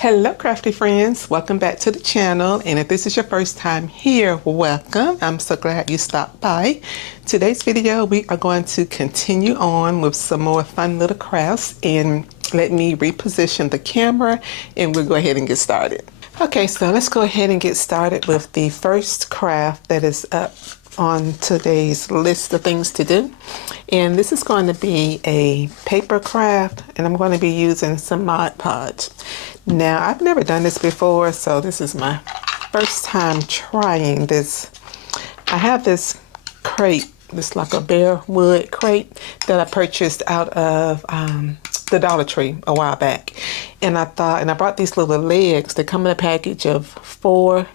Hello crafty friends, welcome back to the channel, and if this is your first time here, welcome. I'm so glad you stopped by. Today's video we are going to continue on with some more fun little crafts, and let me reposition the camera and we'll go ahead and get started. Okay, so let's go ahead and get started with the first craft that is up on today's list of things to do, and this is going to be a paper craft, and I'm going to be using some Mod Podge. Now, I've never done this before, so this is my first time trying this. I have this crate, this like a bare wood crate that I purchased out of the Dollar Tree a while back. And I brought these little legs. They come in a package of 4.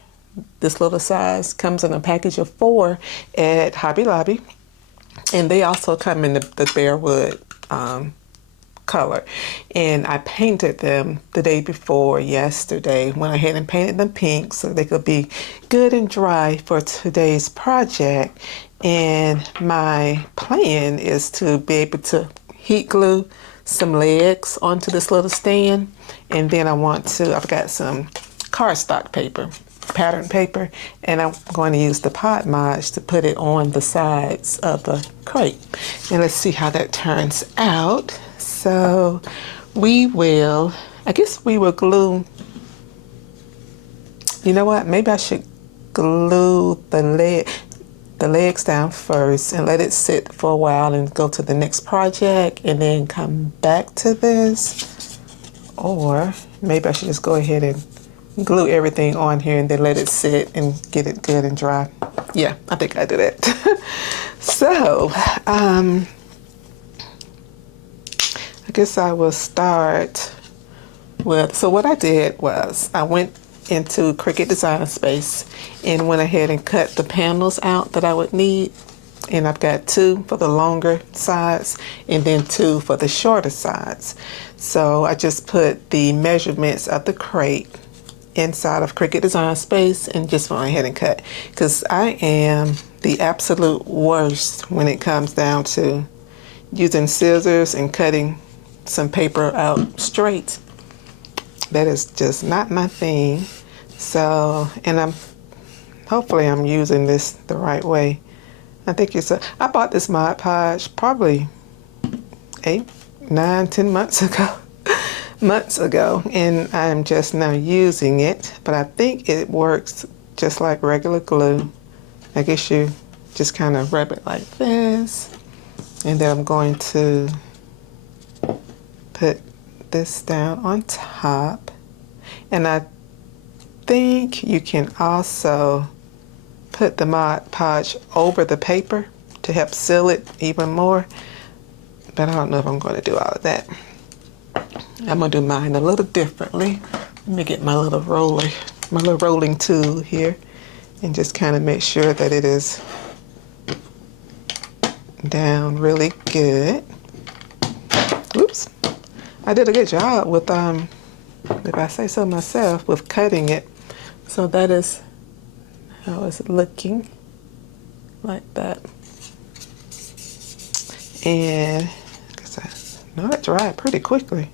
This little size comes in a package of 4 at Hobby Lobby. And they also come in the bare wood color, and I painted them the day before yesterday. Went ahead and painted them pink so they could be good and dry for today's project. And my plan is to be able to heat glue some legs onto this little stand, and then I've got some cardstock paper, pattern paper, and I'm going to use the Pod Podge to put it on the sides of the crate. And let's see how that turns out. So I guess we will glue, you know what, maybe I should glue the legs down first and let it sit for a while and go to the next project and then come back to this. Or maybe I should just go ahead and glue everything on here and then let it sit and get it good and dry. Yeah, I think I do that. So, I guess I will start with, so what I did was I went into Cricut Design Space and went ahead and cut the panels out that I would need. And I've got 2 for the longer sides and then 2 for the shorter sides. So I just put the measurements of the crate inside of Cricut Design Space and just went ahead and cut, because I am the absolute worst when it comes down to using scissors and cutting some paper out straight. That is just not my thing. So, and hopefully I'm using this the right way. I think I bought this Mod Podge probably 8, 9, 10 months ago, and I'm just now using it, but I think it works just like regular glue. I guess you just kind of rub it like this, and then I'm going to put this down on top. And I think you can also put the Mod Podge over the paper to help seal it even more, but I don't know if I'm going to do all of that. I'm going to do mine a little differently. Let me get my little rolling tool here and just kind of make sure that it is down really good. Oops. I did a good job with, if I say so myself, with cutting it. So that is how it's looking, like that. And because I know it dried pretty quickly.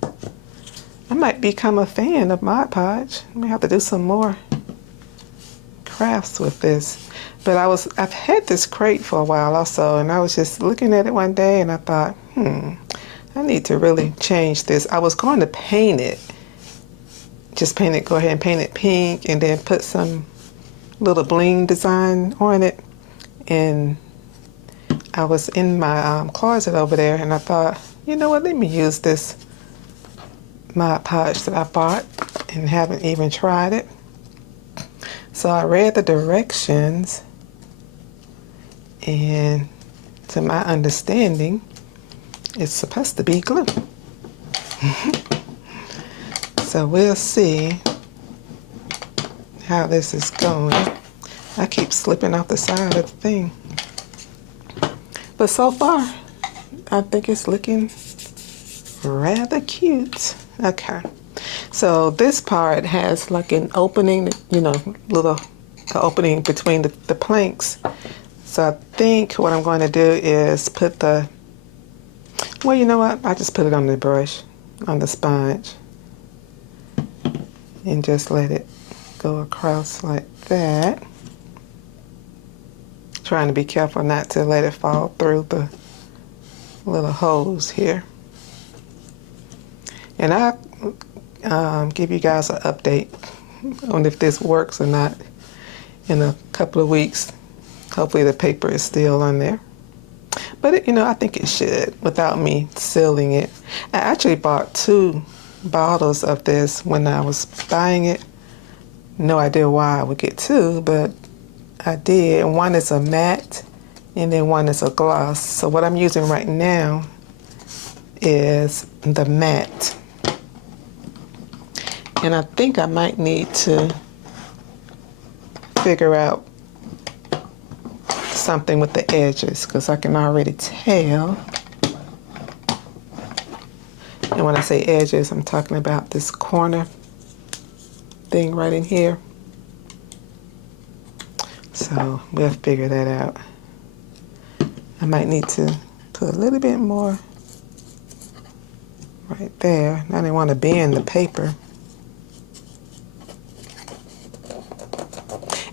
I might become a fan of Mod Podge. I may have to do some more crafts with this. But I've had this crate for a while also, and I was just looking at it one day and I thought, I need to really change this. I was going to paint it. Go ahead and paint it pink and then put some little bling design on it. And I was in my closet over there and I thought, you know what, let me use this Mod Podge that I bought and haven't even tried it. So I read the directions, and to my understanding, it's supposed to be glue. So we'll see how this is going. I keep slipping off the side of the thing. But so far, I think it's looking rather cute. Okay. So this part has like an opening, little opening between the planks. So I think what I'm going to do is put well, you know what? I just put it on the brush, on the sponge. and just let it go across like that. Trying to be careful not to let it fall through the little holes here. And I'll give you guys an update on if this works or not in a couple of weeks. Hopefully the paper is still on there. But it, I think it should without me sealing it. I actually bought 2 bottles of this when I was buying it. No idea why I would get 2, but I did. One is a matte and then one is a gloss. So what I'm using right now is the matte. And I think I might need to figure out something with the edges because I can already tell. And when I say edges, I'm talking about this corner thing right in here. So we'll figure that out. I might need to put a little bit more right there. I didn't want to bend the paper.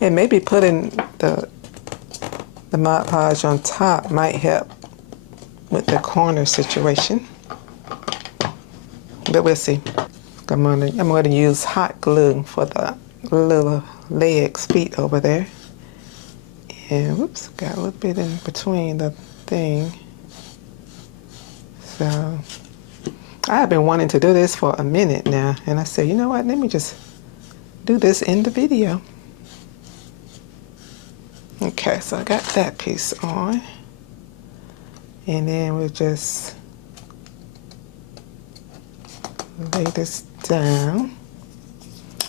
And maybe putting the Mod Podge on top might help with the corner situation. But we'll see. I'm going to use hot glue for the little legs, feet over there. And whoops, got a little bit in between the thing. So I've been wanting to do this for a minute now. And I said, you know what, let me just do this in the video. Okay, so I got that piece on. And then we'll just lay this down.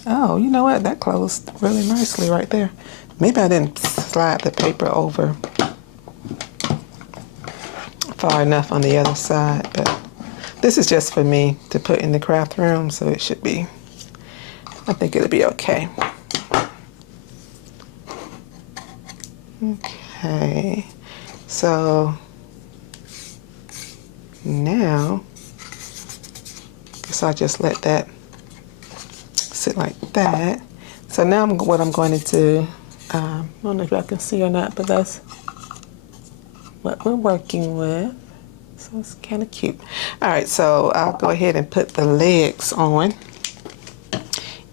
Oh, you know what? That closed really nicely right there. Maybe I didn't slide the paper over far enough on the other side, but this is just for me to put in the craft room, so it should be, I think it'll be okay. Okay, so now, guess I'll just let that sit like that. So now what I'm going to do, I don't know if y'all can see or not, but that's what we're working with. So it's kind of cute. All right, so I'll go ahead and put the legs on.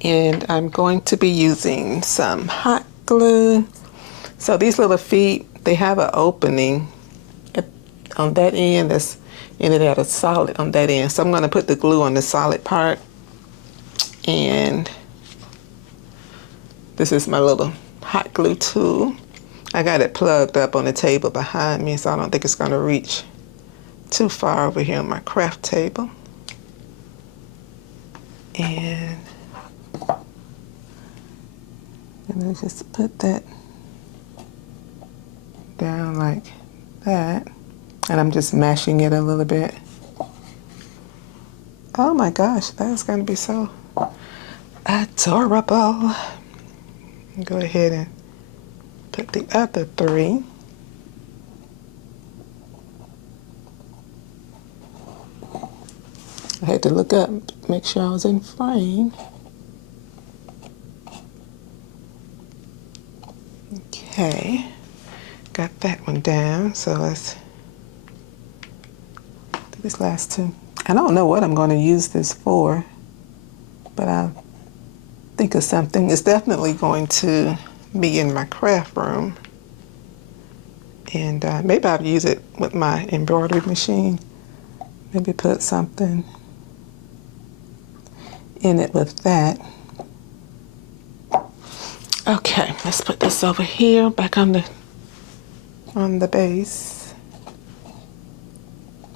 And I'm going to be using some hot glue. So these little feet, they have an opening on that end, and it had a solid on that end. So I'm going to put the glue on the solid part. And this is my little hot glue tool. I got it plugged up on the table behind me, so I don't think it's going to reach too far over here on my craft table. And I just put that down like that. And I'm just mashing it a little bit. Oh my gosh, that's going to be so adorable. Go ahead and put the other 3. I had to look up, make sure I was in frame. Okay, got that one down, so let's do this last 2. I don't know what I'm going to use this for, but I'll think of something. It's definitely going to be in my craft room, and maybe I'll use it with my embroidery machine. Maybe put something in it with that. Okay, let's put this over here, back on the base.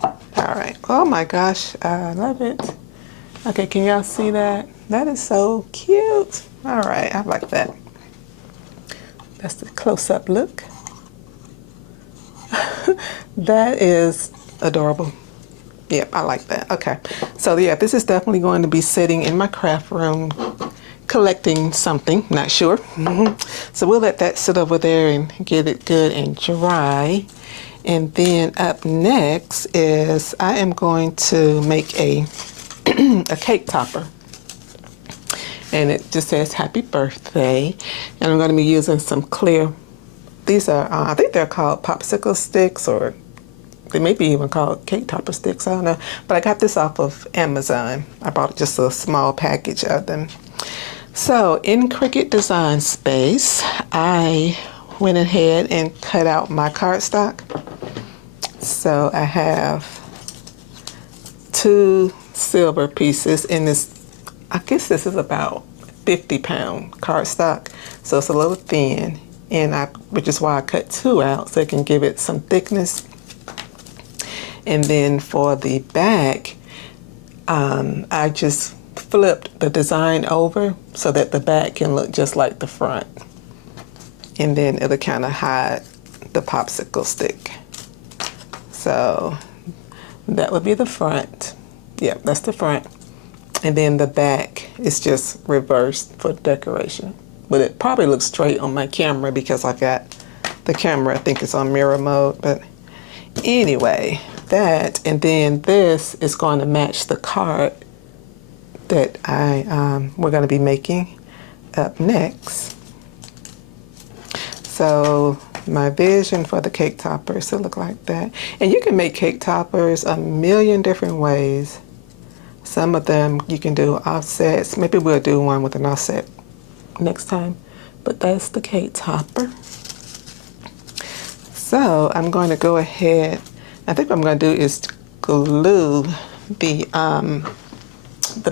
All right. Oh my gosh, I love it. Okay, can y'all see that? That is so cute. All right, I like that. That's the close-up look. That is adorable. Yep, I like that. Okay, so yeah, this is definitely going to be sitting in my craft room, collecting something, not sure. So we'll let that sit over there and get it good and dry. And then up next is I am going to make a cake topper. and it just says happy birthday. And I'm going to be using some clear, these are, I think they're called popsicle sticks, or they may be even called cake topper sticks, I don't know. But I got this off of Amazon. I bought just a small package of them. So in Cricut Design Space, I went ahead and cut out my cardstock. So I have 2 silver pieces in this, I guess this is about 50-pound cardstock. So it's a little thin, and which is why I cut 2 out so it can give it some thickness. And then for the back, I just flipped the design over so that the back can look just like the front. And then it'll kind of hide the popsicle stick. So that would be the front. Yeah, that's the front. And then the back is just reversed for decoration. But it probably looks straight on my camera because I got the camera, I think it's on mirror mode. But anyway, that, and then this is going to match the card that we're going to be making up next. So my vision for the cake toppers to look like that. And you can make cake toppers a million different ways. Some of them you can do offsets. Maybe we'll do one with an offset next time. But that's the cake topper. So I'm going to go ahead, I think what I'm going to do is glue the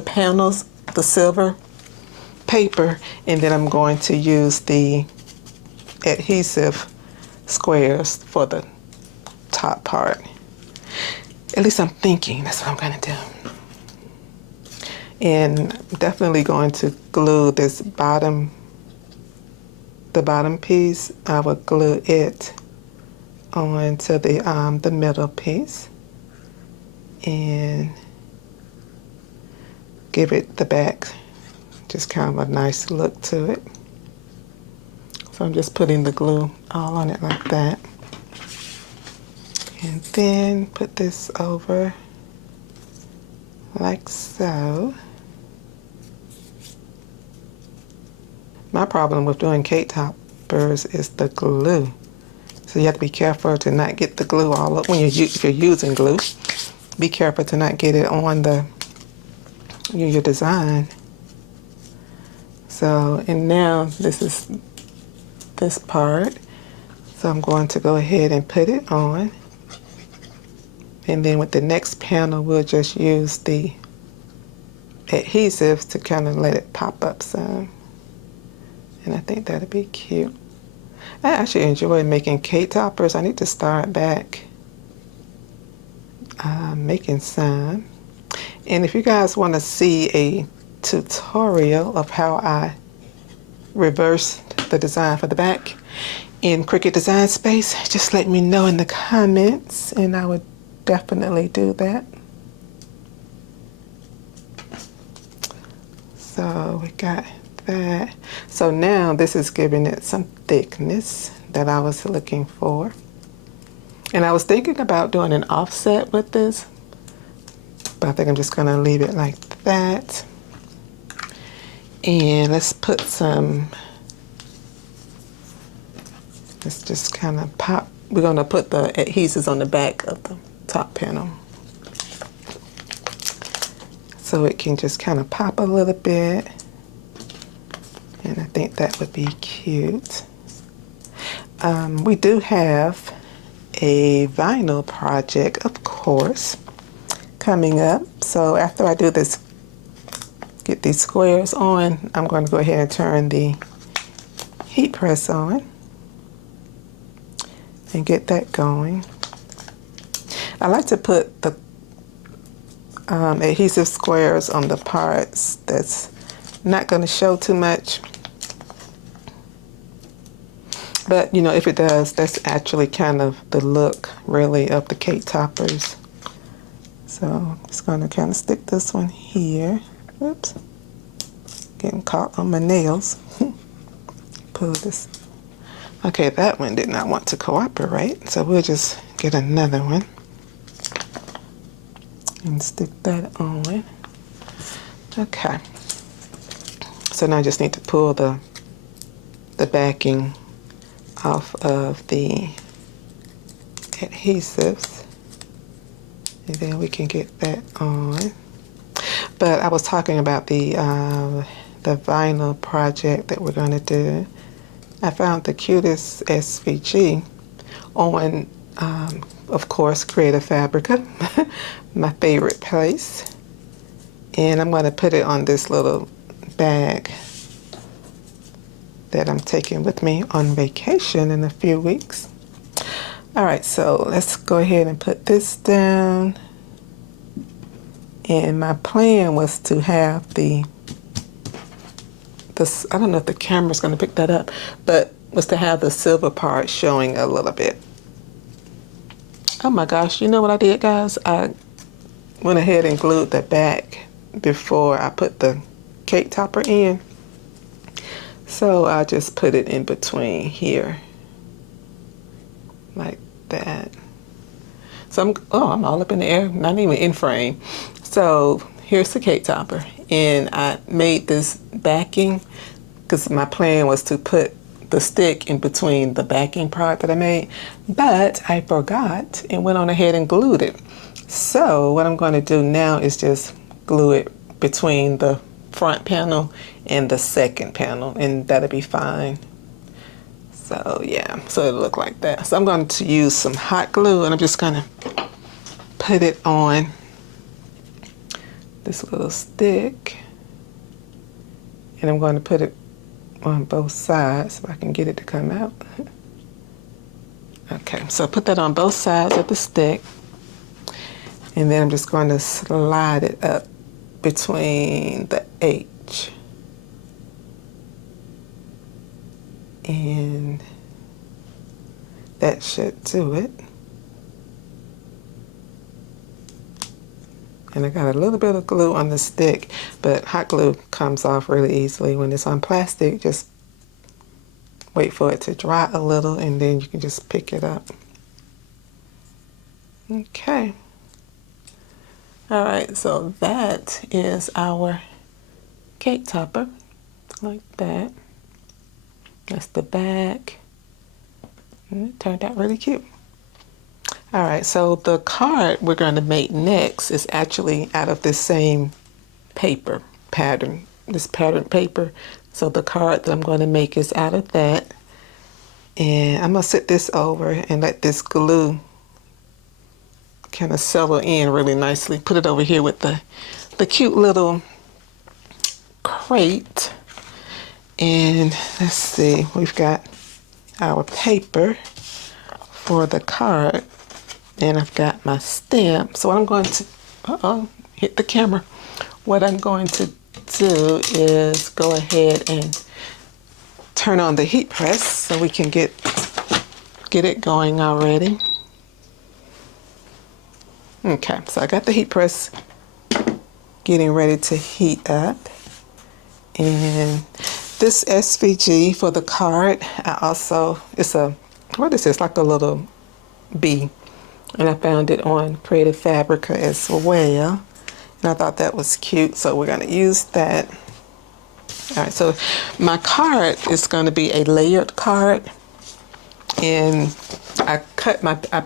panels, the silver paper, and then I'm going to use the adhesive squares for the top part. At least I'm thinking that's what I'm going to do. And I'm definitely going to glue this the bottom piece. I will glue it onto the middle piece and give it the back just kind of a nice look to it. So I'm just putting the glue all on it like that. And then put this over like so. My problem with doing cake toppers is the glue. So you have to be careful to not get the glue all up when if you're using glue. Be careful to not get it on your design. So, and now this is this part. So I'm going to go ahead and put it on. And then with the next panel, we'll just use the adhesives to kind of let it pop up some. And I think that'll be cute. I actually enjoy making cake toppers. I need to start back making some. And if you guys want to see a tutorial of how I reverse the design for the back in Cricut Design Space, just let me know in the comments and I would definitely do that. So we got that. So now this is giving it some thickness that I was looking for. And I was thinking about doing an offset with this, but I think I'm just going to leave it like that. And let's put some, let's just kind of pop. We're going to put the adhesives on the back of the top panel, so it can just kind of pop a little bit. And I think that would be cute. We do have a vinyl project, of course, coming up. So after I do this, get these squares on, I'm going to go ahead and turn the heat press on and get that going. I like to put the adhesive squares on the parts that's not going to show too much. But, you know, if it does, that's actually kind of the look, really, of the cake toppers. So I'm just going to kind of stick this one here. Oops. Getting caught on my nails. Pull this. Okay, that one did not want to cooperate, so we'll just get another one and stick that on. Okay. So now I just need to pull the backing off of the adhesives, and then we can get that on. But I was talking about the vinyl project that we're going to do. I found the cutest SVG on, of course, Creative Fabrica, my favorite place. And I'm going to put it on this little bag that I'm taking with me on vacation in a few weeks. All right, so let's go ahead and put this down. And my plan was to have this, I don't know if the camera's going to pick that up, but was to have the silver part showing a little bit. Oh my gosh, you know what I did, guys? I went ahead and glued the back before I put the cake topper in. So I just put it in between here, like that. So I'm all up in the air, not even in frame. So here's the cake topper, and I made this backing because my plan was to put the stick in between the backing part that I made, but I forgot and went on ahead and glued it. So what I'm going to do now is just glue it between the front panel and the second panel, and that'll be fine. So yeah, so it'll look like that. So I'm going to use some hot glue, and I'm just going to put it on this little stick, and I'm going to put it on both sides so I can get it to come out. Okay, so put that on both sides of the stick, and then I'm just going to slide it up between the H and that should do it. And I got a little bit of glue on the stick, but hot glue comes off really easily. When it's on plastic, just wait for it to dry a little, and then you can just pick it up. Okay. All right, so that is our cake topper, like that. That's the back. And it turned out really cute. All right, so the card we're going to make next is actually out of this same paper pattern, this pattern paper. So the card that I'm going to make is out of that. And I'm going to sit this over and let this glue kind of settle in really nicely. Put it over here with the cute little crate. And let's see, we've got our paper for the card, and I've got my stamp. So what I'm going to, hit the camera. What I'm going to do is go ahead and turn on the heat press so we can get it going already. Okay, so I got the heat press getting ready to heat up. And this SVG for the card, it's a, what is this, like a little bee. And I found it on Creative Fabrica as well. And I thought that was cute, so we're going to use that. All right, so my card is going to be a layered card. And I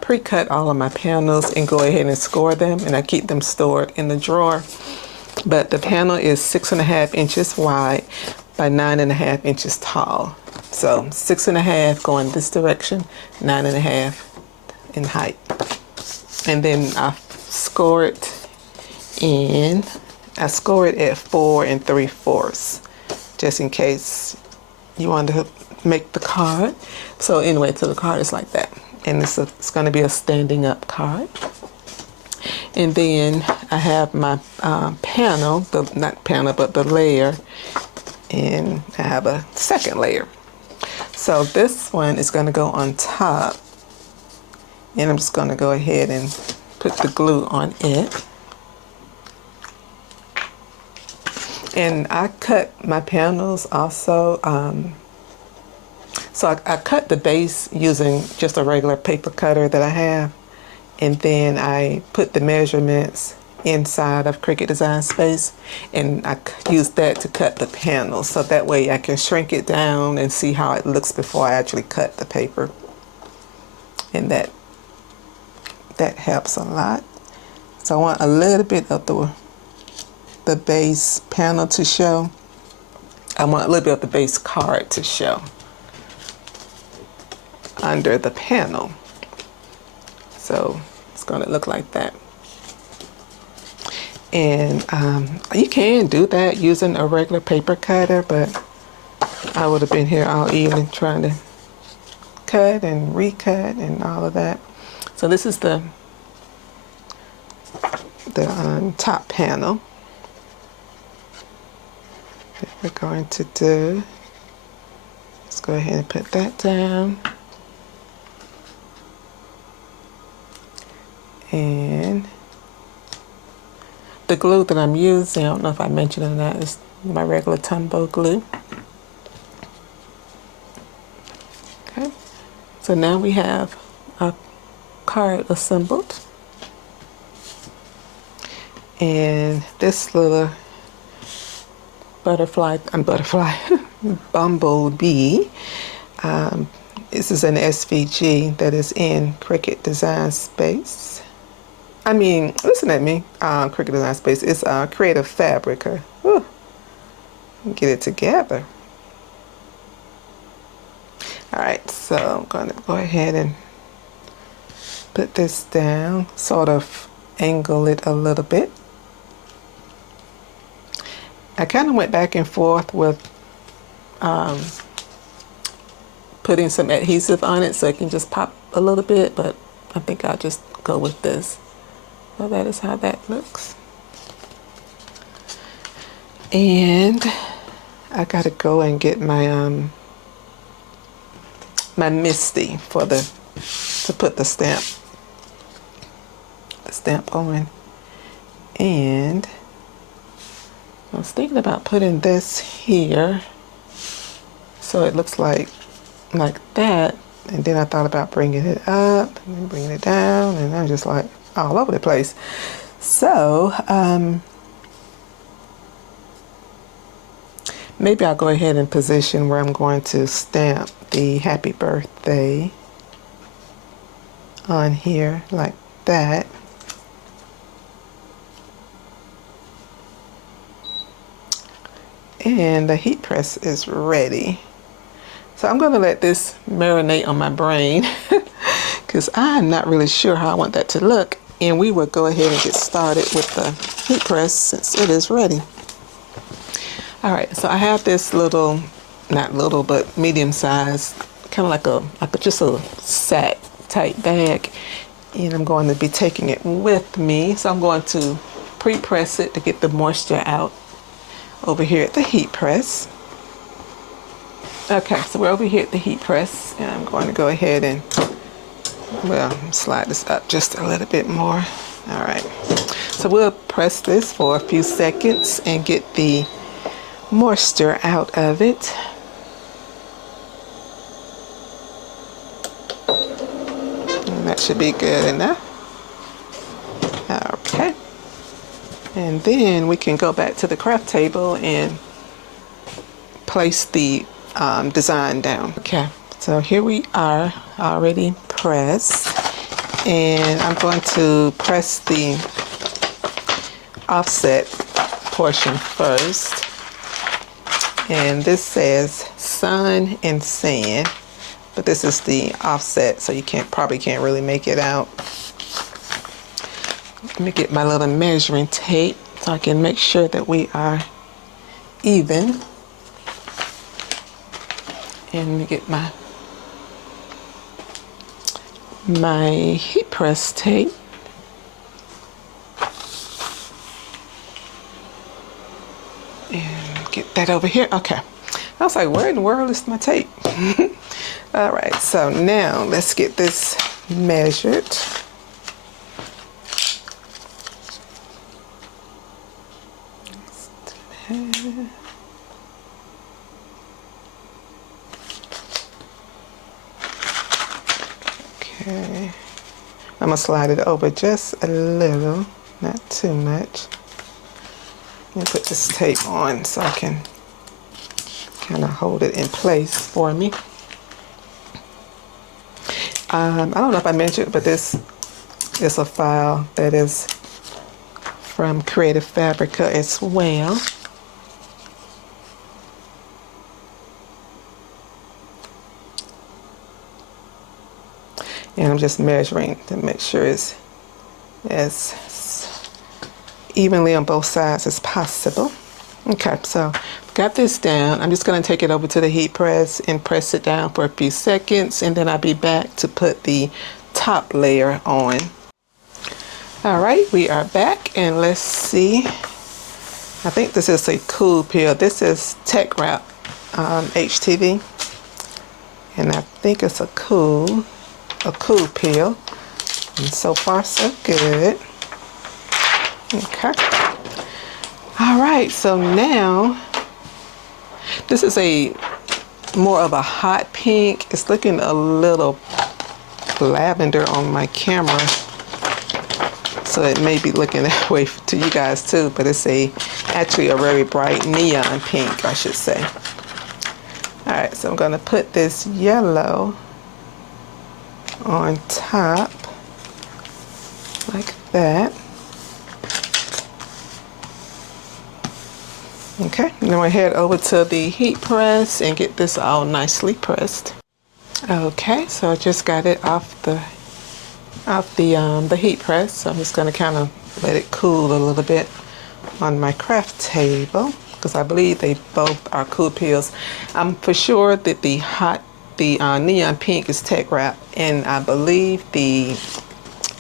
pre-cut all of my panels and go ahead and score them, and I keep them stored in the drawer. But the panel is 6.5 inches wide by 9.5 inches tall. So 6.5 going this direction, 9.5 in height. And then I score it at 4 3/4, just in case you want to make the card. So anyway, so the card is like that. And it's going to be a standing up card. And then I have my panel, not panel, but the layer. And I have a second layer. So this one is going to go on top. And I'm just going to go ahead and put the glue on it. And I cut my panels also. So I cut the base using just a regular paper cutter that I have. And then I put the measurements inside of Cricut Design Space, and I used that to cut the panels, so that way I can shrink it down and see how it looks before I actually cut the paper, and that helps a lot. So I want a little bit of the base panel to show. I want a little bit of the base card to show under the panel. So it's going to look like that. And you can do that using a regular paper cutter, but I would have been here all evening trying to cut and recut and all of that. So this is the top panel that we're going to do. Let's go ahead and put that down. And the glue that I'm using, I don't know if I mentioned it or not, is my regular Tumbo glue. Okay, so now we have our card assembled. And this little bumblebee, this is an SVG that is in Cricut Design Space. I mean, listen at me, Cricut Design Space. It's Creative Fabrica. Whew. Get it together. Alright, so I'm going to go ahead and put this down, sort of angle it a little bit. I kind of went back and forth with putting some adhesive on it so it can just pop a little bit, but I think I'll just go with this. So that is how that looks. And I gotta go and get my my Misty to put the stamp on. And I was thinking about putting this here so it looks like that, and then I thought about bringing it up and then bringing it down, and I'm just like all over the place. So maybe I'll go ahead and position where I'm going to stamp the happy birthday on here like that. And the heat press is ready. So I'm going to let this marinate on my brain because I'm not really sure how I want that to look. And we will go ahead and get started with the heat press since it is ready. All right, so I have this little, not little, but medium size, kind of like just a sack type bag. And I'm going to be taking it with me. So I'm going to pre-press it to get the moisture out over here at the heat press. Okay, so we're over here at the heat press, and I'm going to go ahead and, well, slide this up just a little bit more. All right, so we'll press this for a few seconds and get the moisture out of it. And that should be good enough. Okay. And then we can go back to the craft table and place the design down. Okay, so here we are, already pressed. And I'm going to press the offset portion first. And this says sun and sand, but this is the offset, so you probably can't really make it out. Let me get my little measuring tape so I can make sure that we are even. And let me get my heat press tape. And get that over here. Okay. I was like, where in the world is my tape? All right, so now let's get this measured. Okay, I'm gonna slide it over just a little not too much. Let me put this tape on so I can kind of hold it in place for me. I don't know if I mentioned, but this is a file that is from Creative Fabrica as well. And I'm just measuring to make sure it's as evenly on both sides as possible. Okay, so got this down. I'm just going to take it over to the heat press and press it down for a few seconds, and then I'll be back to put the top layer on. All right, we are back, and let's see. I think this is a cool peel. This is Teckwrap HTV, and I think it's a cool peel. And so far, so good. Okay. All right, so now this is a more of a hot pink. It's looking a little lavender on my camera, so it may be looking that way to you guys too, but it's actually a very bright neon pink, I should say. All right, so I'm gonna put this yellow on top like that. Okay, then we'll head over to the heat press and get this all nicely pressed. Okay, so I just got it off the heat press. So I'm just going to kind of let it cool a little bit on my craft table, because I believe they both are cool peels. I'm for sure that the neon pink is Teckwrap, and I believe the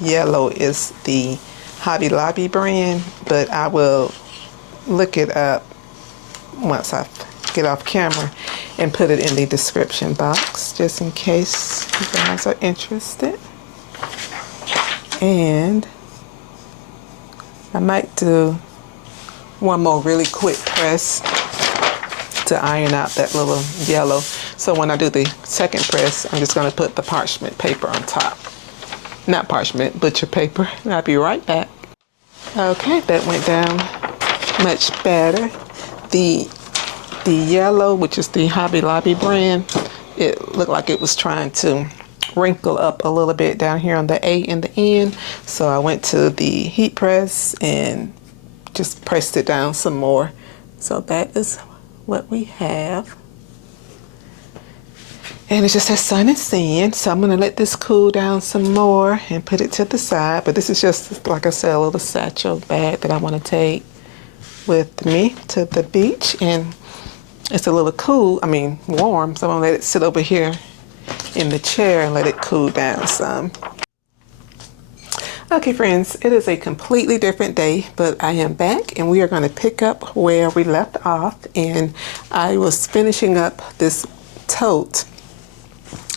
yellow is the Hobby Lobby brand, but I will look it up once I get off camera and put it in the description box, just in case you guys are interested. And I might do one more really quick press to iron out that little yellow. So when I do the second press, I'm just going to put the parchment paper on top. Not parchment, butcher paper. I'll be right back. Okay, that went down much better. The yellow, which is the Hobby Lobby brand, it looked like it was trying to wrinkle up a little bit down here on the A in the end. So I went to the heat press and just pressed it down some more. So that is what we have. And it just says sun and sand. So I'm going to let this cool down some more and put it to the side. But this is just, like I said, a little satchel bag that I want to take with me to the beach. And it's a little warm. So I'm going to let it sit over here in the chair and let it cool down some. Okay, friends, it is a completely different day, but I am back and we are going to pick up where we left off. And I was finishing up this tote.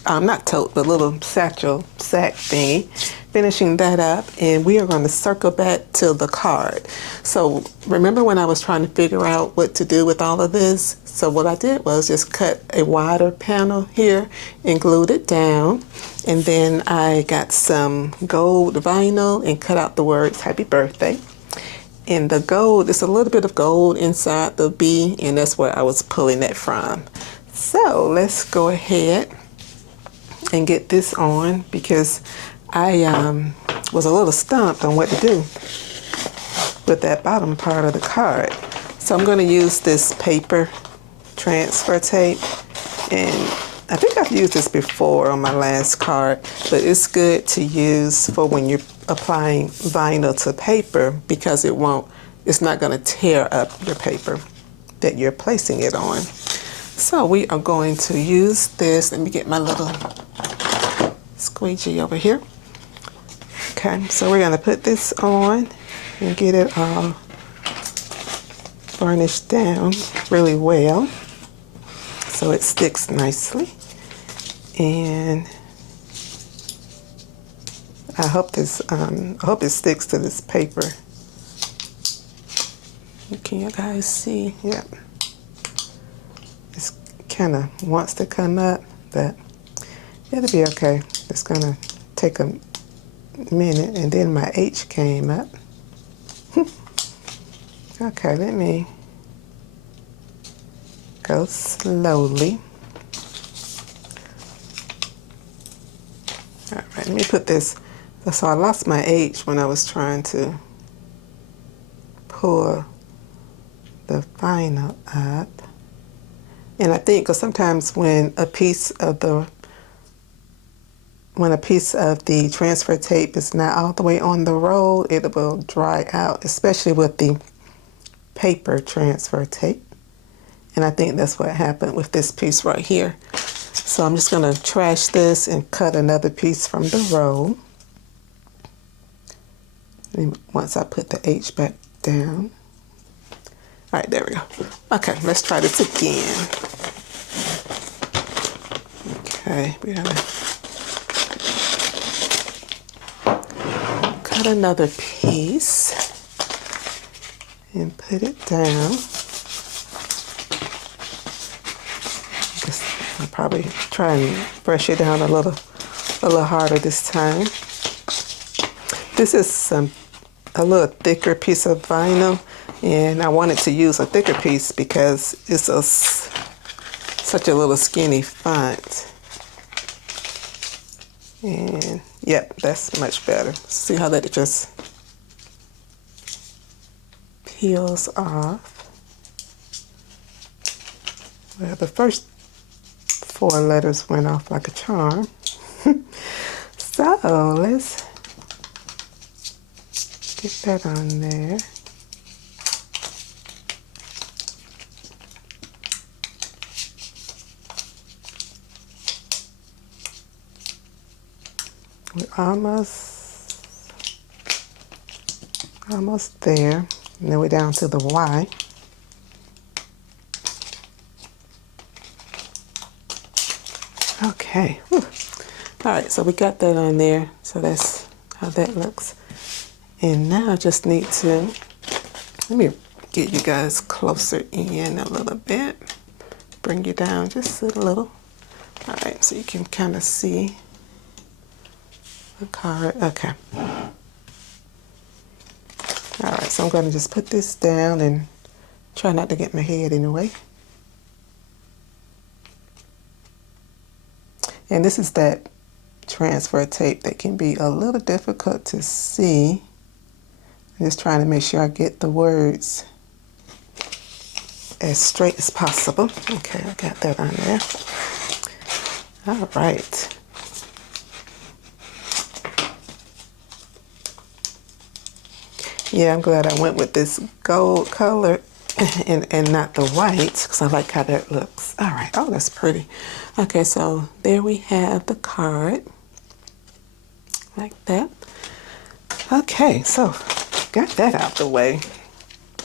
Not tote, but little satchel sack thingy, finishing that up, and we are going to circle back to the card. So remember when I was trying to figure out what to do with all of this? So what I did was just cut a wider panel here and glued it down, and then I got some gold vinyl and cut out the words happy birthday. And the gold, it's a little bit of gold inside the B, and that's where I was pulling that from. So let's go ahead and get this on, because I was a little stumped on what to do with that bottom part of the card. So I'm going to use this paper transfer tape, and I think I've used this before on my last card, but it's good to use for when you're applying vinyl to paper, because it's not going to tear up your paper that you're placing it on. So we are going to use this. Let me get my little squeegee over here. Okay, so we're going to put this on and get it all varnished down really well so it sticks nicely. And I hope it sticks to this paper. Can you guys see? Yep. It's kind of wants to come up, but it'll be okay. It's gonna take a minute. And then my H came up. Okay, let me go slowly. All right, let me put this. So I lost my H when I was trying to pull the vinyl up. And I think because sometimes when a piece of the transfer tape is not all the way on the roll, it will dry out, especially with the paper transfer tape. And I think that's what happened with this piece right here. So I'm just going to trash this and cut another piece from the roll. And once I put the H back down. All right, there we go. Okay, let's try this again. Okay, we gotta cut another piece and put it down. I'll probably try and brush it down a little harder this time. This is a little thicker piece of vinyl, and I wanted to use a thicker piece because it's such a little skinny font. And yep, that's much better. See how that just peels off. Well, the first 4 letters went off like a charm. So let's get that on there. We're almost there. And then we're down to the Y. Okay. Whew. All right, so we got that on there. So that's how that looks. And now I just need to, let me get you guys closer in a little bit. Bring you down just a little. All right, so you can kind of see the card. Okay. All right, so I'm going to just put this down and try not to get my head in the way. And this is that transfer tape that can be a little difficult to see. I'm just trying to make sure I get the words as straight as possible. Okay, I got that on there. All right. Yeah, I'm glad I went with this gold color and not the white, because I like how that looks. All right. Oh, that's pretty. Okay, so there we have the card. Like that. Okay, so got that out the way,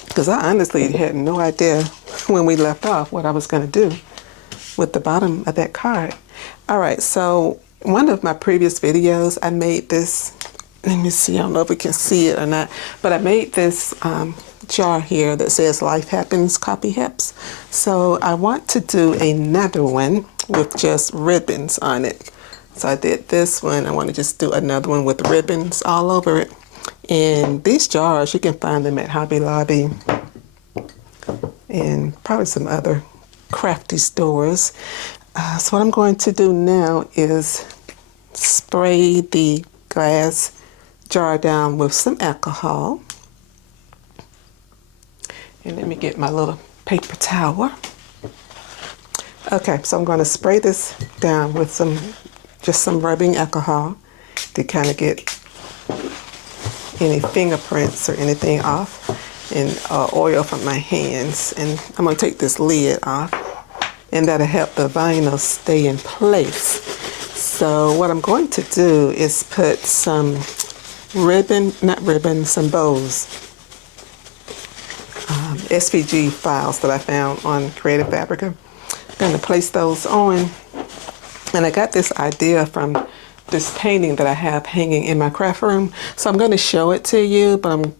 because I honestly had no idea when we left off what I was going to do with the bottom of that card. All right, so one of my previous videos, I made this. Let me see, I don't know if we can see it or not, but I made this jar here that says Life Happens, Copy Helps. So I want to do another one with just ribbons on it. So I did this one. I want to just do another one with ribbons all over it. And these jars, you can find them at Hobby Lobby and probably some other crafty stores. So what I'm going to do now is spray the glass jar down with some alcohol. And let me get my little paper towel. Okay, so I'm going to spray this down with just some rubbing alcohol to kind of get any fingerprints or anything off, and oil from my hands. And I'm going to take this lid off, and that'll help the vinyl stay in place. So what I'm going to do is put some some bows, SVG files that I found on Creative Fabrica. I'm going to place those on. And I got this idea from this painting that I have hanging in my craft room. So I'm going to show it to you, but I'm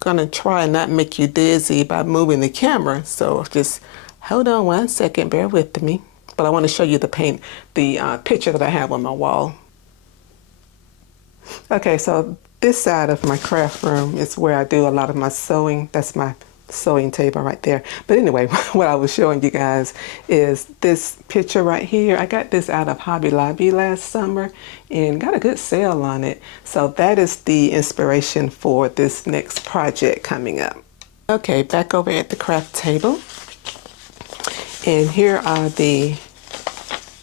going to try and not make you dizzy by moving the camera. So just hold on one second, bear with me. But I want to show you the picture that I have on my wall. Okay, so this side of my craft room is where I do a lot of my sewing. That's my sewing table right there. But anyway, what I was showing you guys is this picture right here. I got this out of Hobby Lobby last summer and got a good sale on it. So that is the inspiration for this next project coming up. Okay, back over at the craft table. And here are the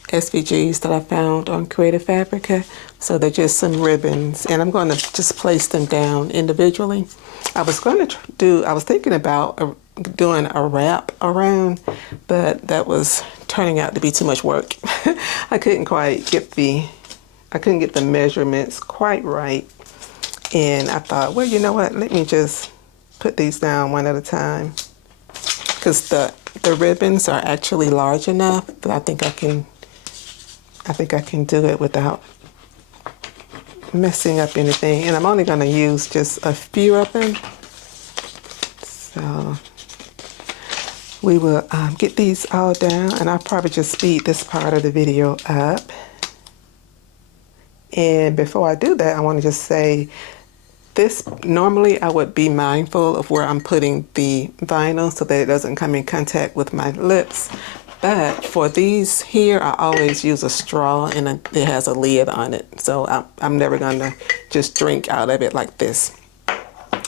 SVGs that I found on Creative Fabrica. So they're just some ribbons, and I'm going to just place them down individually. I was thinking about doing a wrap around, but that was turning out to be too much work. I couldn't get the measurements quite right. And I thought, well, you know what? Let me just put these down one at a time, because the ribbons are actually large enough, but I think I can do it without messing up anything. And I'm only going to use just a few of them. So we will get these all down, and I'll probably just speed this part of the video up. And before I do that, I want to just say this, normally I would be mindful of where I'm putting the vinyl so that it doesn't come in contact with my lips. But for these here, I always use a straw, and it has a lid on it. So I'm never going to just drink out of it like this.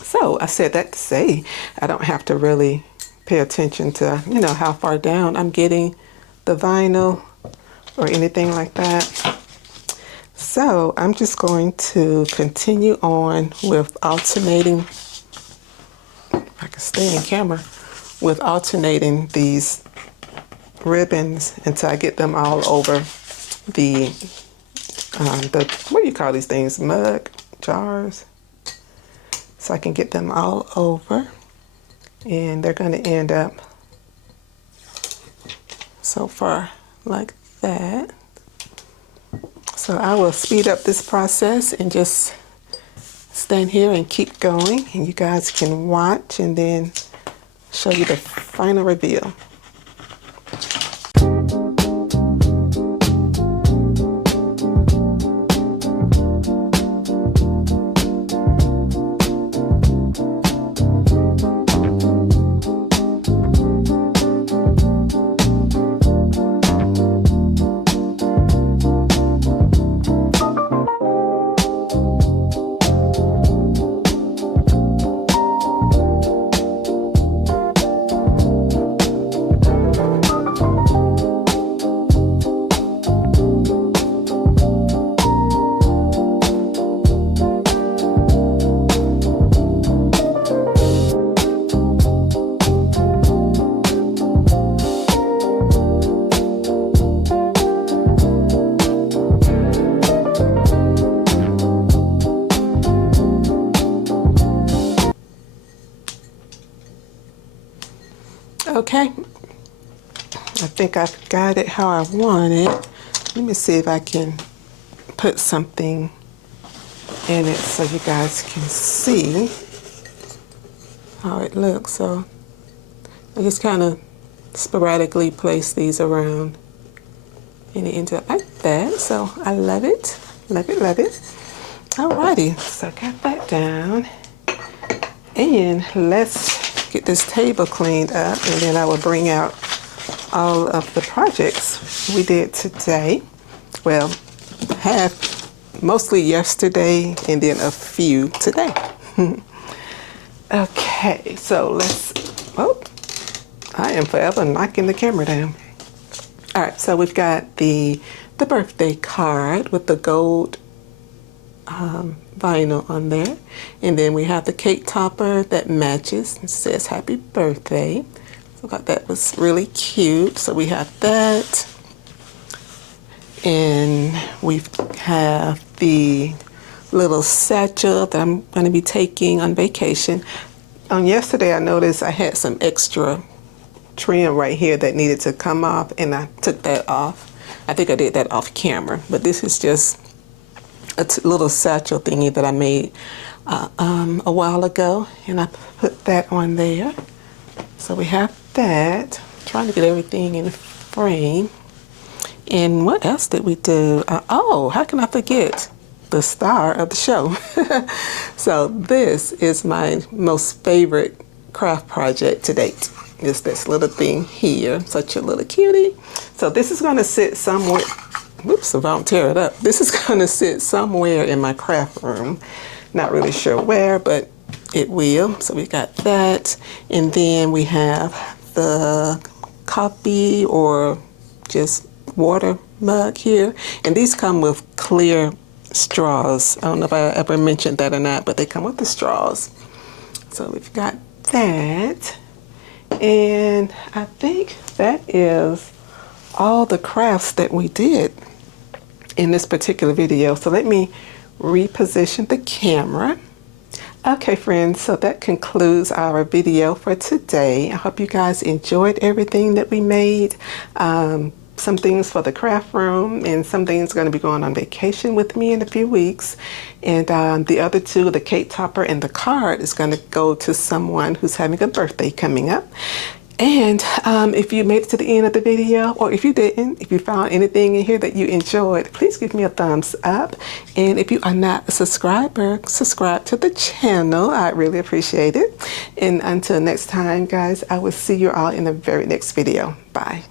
So I said that to say I don't have to really pay attention to, how far down I'm getting the vinyl or anything like that. So I'm just going to continue on with alternating, if I can stay in camera, with alternating these ribbons until I get them all over the what do you call these things, mug jars, so I can get them all over, and they're going to end up so far like that. So I will speed up this process and just stand here and keep going, and you guys can watch and then show you the final reveal. Okay, I think I've got it how I want it. Let me see if I can put something in it so you guys can see how it looks. So I just kind of sporadically place these around, and it ends up like that. So I love it, love it, love it. Alrighty, so I got that down, and let's get this table cleaned up, and then I will bring out all of the projects we did today. Well, mostly yesterday, and then a few today. Okay, so I am forever knocking the camera down. All right, so we've got the birthday card with the gold vinyl on there, and then we have the cake topper that matches and says happy birthday. So I thought that was really cute. So we have that, and we have the little satchel that I'm going to be taking on vacation. On yesterday I noticed I had some extra trim right here that needed to come off, and I took that off. I think I did that off camera, but this is just a little satchel thingy that I made a while ago, and I put that on there. So we have that. Trying to get everything in the frame. And what else did we do? Oh, how can I forget? the star of the show. So this is my most favorite craft project to date. Is this little thing here, such a little cutie. So this is going to sit somewhere, whoops, if I don't tear it up, this is going to sit somewhere in my craft room. Not really sure where, but it will. So we got that, and then we have the coffee or just water mug here, and these come with clear straws. I don't know if I ever mentioned that or not, but they come with the straws. So we've got that, and I think that is all the crafts that we did in this particular video. So let me reposition the camera. Okay, friends, so that concludes our video for today. I hope you guys enjoyed everything that we made. Some things for the craft room, and some things going to be going on vacation with me in a few weeks. And the other two, the cake topper and the card, is going to go to someone who's having a birthday coming up. And if you made it to the end of the video, or if you didn't, if you found anything in here that you enjoyed, please give me a thumbs up. And if you are not a subscriber, subscribe to the channel. I'd really appreciate it. And until next time, guys, I will see you all in the very next video. Bye.